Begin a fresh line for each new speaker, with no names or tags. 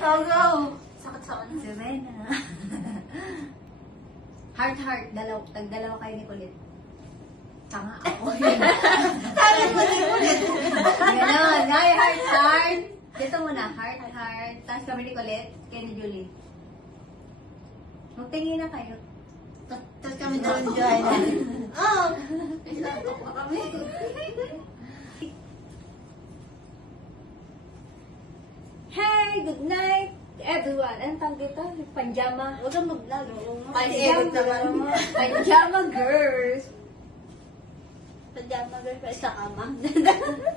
Oh, go!
Sakit sa ano.
Serena. Heart. Tag-dalawa kayo ni Kulit. Tanga ako.
Sabi mo din ulit.
Ganon. Ngay, heart. Dito muna, heart. Tapos kami ni Kulit, kay ni Julie. Magtingin na kayo.
Tapos kami dalawang Joanna. Oh!
Nagsatok na kami.
Hey, good night, everyone. Anong tawag dito? Panjama.
Huwag kang mag-vlog.
Panjama,
naman.
Panjama girls.
Pajama girl pa sa kama.